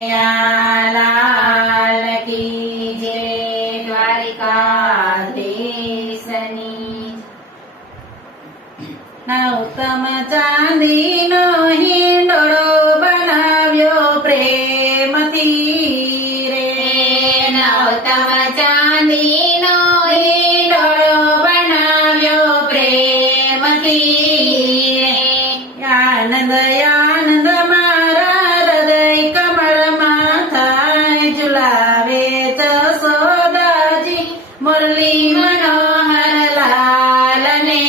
લાલ કી જય દ્વારિકાધીશની નવતમ ચાંદીનો હિંડોળો બનાવ્યો પ્રેમથી રે નવતમ ચાંદીનો હિંડોળો બનાવ્યો પ્રેમથી રે આનંદ આનંદ મારા હૃદય કમળમાં થાય ઝુલાવે જશોદાજી મુરલી મનોહર લાલને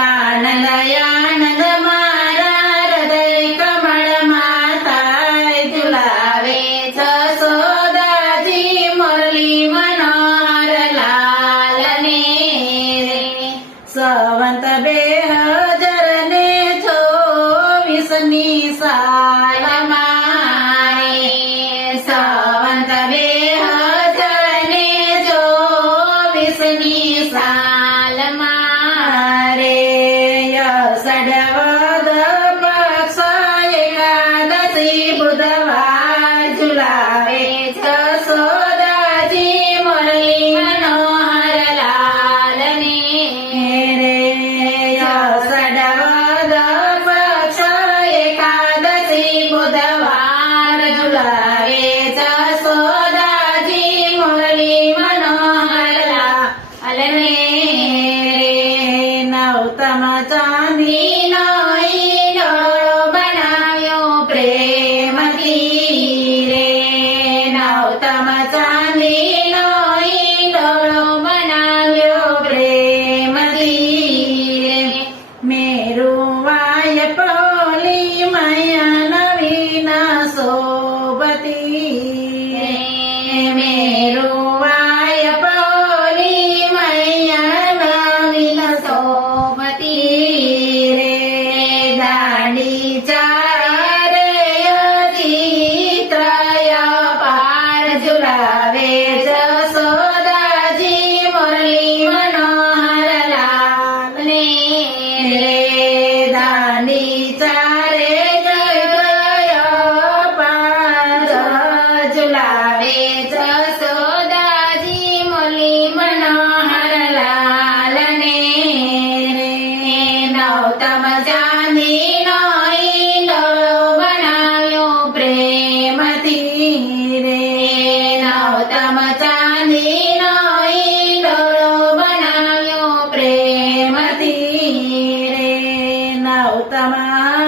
આનંદ આનંદ મારા હૃદય કમળમાં થાય ઝુલાવે જશોદાજી મુરલી મનોહર લાલને સંવત 2024ની સાલમાં સંવત 2024ની સાલમાં રે અષાઢ પક્ષ એકાદશી બુધવાર ઝુલાવે જશોદાજી મુરલી મનોહર લાલને રે અષાઢ બુધવાર ઝુલાવે જશોદાજી મુરલી મનોહર લાલને નવતમ ચાંદીનો હિંડોળો બનાવ્યો પ્રેમથી રે નવતમ ચાંદીનો હિંડોળો બનાવ્યો પ્રેમથી રે મેરુવાય પોલી મયા શોભતી મેરુવાય પોલી મૈયા નવીન શોભતી રે દાંડી ચારે ચિત્રય પાર ઝુલાવે જશોદાજી મુરલી મનોહર લાલને રે દાંડી ચારે ઝુલાવે જશોદાજી મુરલી મનોહર લાલને નવતમ ચાંદીનો હિંડોળો બનાવ્યો પ્રેમથી રે નવતમ ચાંદીનો હિંડોળો બનાવ્યો પ્રેમથી રે નવતમ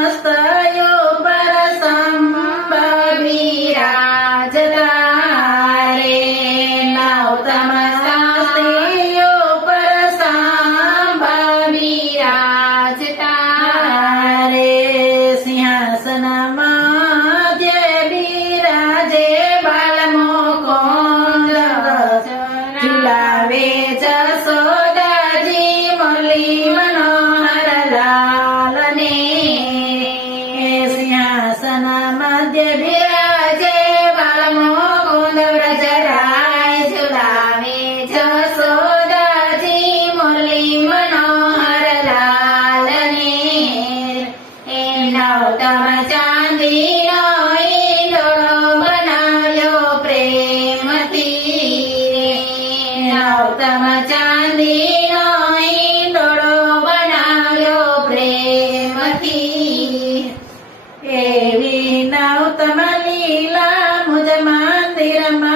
હસ્તયો પર બિરાજતા રે નવતમ શાસ્ત્રીઓ પર બિરાજતા રે સિંહાસન મધ્ય બિરાજે બાલમુકુંદ ઝુલાવે જશોદાજી મુરલી મનોહર લાલને સિંહાસન મધ્ય બિરાજે બાલમુકુંદ વ્રજરાય ઝુલાવે જશોદાજી મુરલી મનોહર લાલને નવતમ ચાંદીનો હિંડોળો બનાવ્યો પ્રેમથી નવતમ ચાંદીનો હિંડોળો બનાવ્યો પ્રેમથી એવી નવતમ લીલા મુજ મંદિરમાં